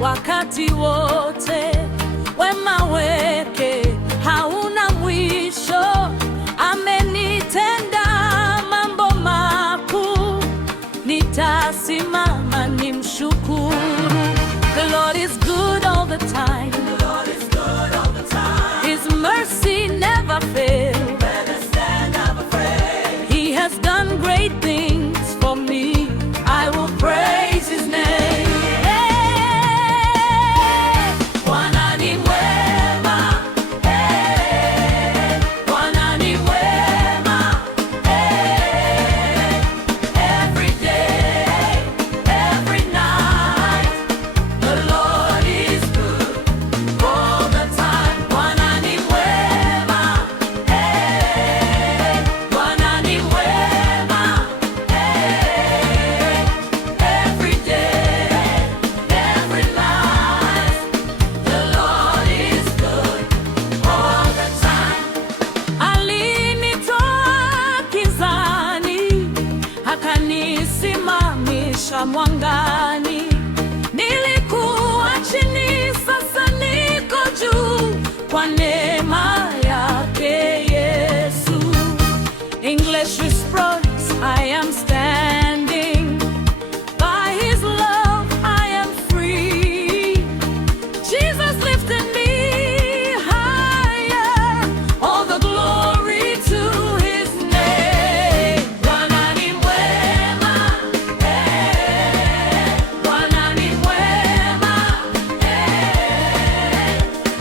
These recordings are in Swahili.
wakati wote. Wema wake hauna mwisho, amenitenda mambo makuu, nitasimama nimshukuru. The Lord is good all the time. The Lord is good all the time. His mercy never fails. Better stand up afraid. He has done great things for me. I will praise His name. Bwana ni mwema. Bwana ni mwema. Every day, every night, the Lord is good all the time. Bwana ni mwema. Bwana ni mwema. Every day, every night, the Lord is good all the time. Alinitoa gizani, akanisimamisha mwangani. Nilikuwa chini, sasa niko juu, kwa neema yake Yesu. English response, I am standing. By His love I am free. Jesus lifted me higher. All the glory to His name. Bwana ni mwema. Bwana ni mwema.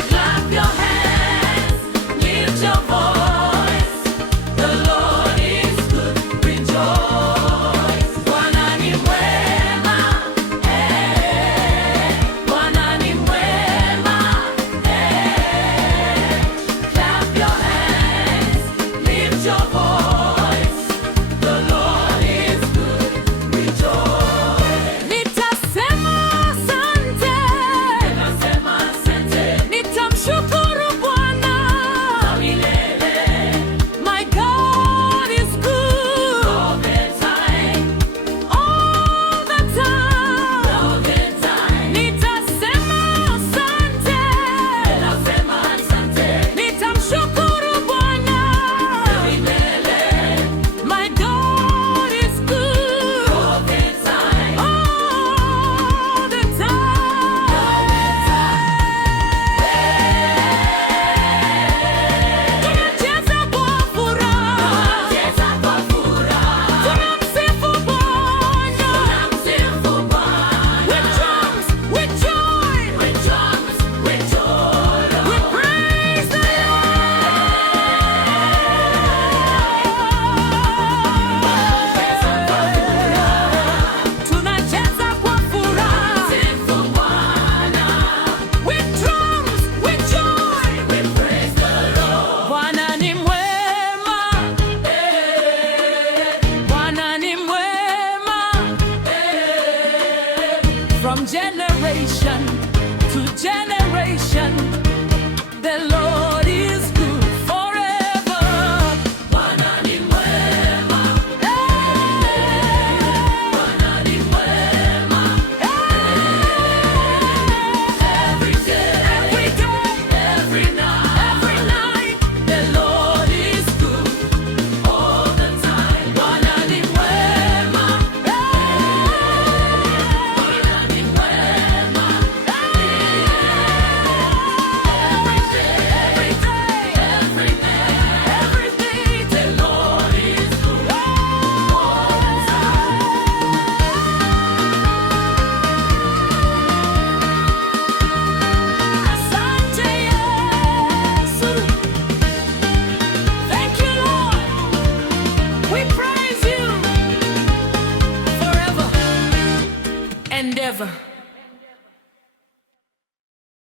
Clap your hands, lift your voice. The Lord is good, rejoice. Bwana ni mwema. Bwana ni mwema. Clap your hands, lift your voice. The Lord is good, rejoice. Nitasema asante. Nitasema asante. Nitamshukuru Bwana milele. My God is good all the time. All the time. All the time. Nitasema asante. Nitasema asante. Nitamshukuru Bwana milele. My God is good all the time. All the time. Tunacheza kwa furaha. Tunacheza kwa furaha. Tunamsifu Bwana. Tunamsifu Bwana. With drums, with joy. With drums, with joy. We praise the Lord. Tunacheza kwa furaha. Tunamsifu Bwana. With drums, with joy. We praise the Lord. Bwana ni mwema. Bwana ni mwema. From generation to generation, the Lord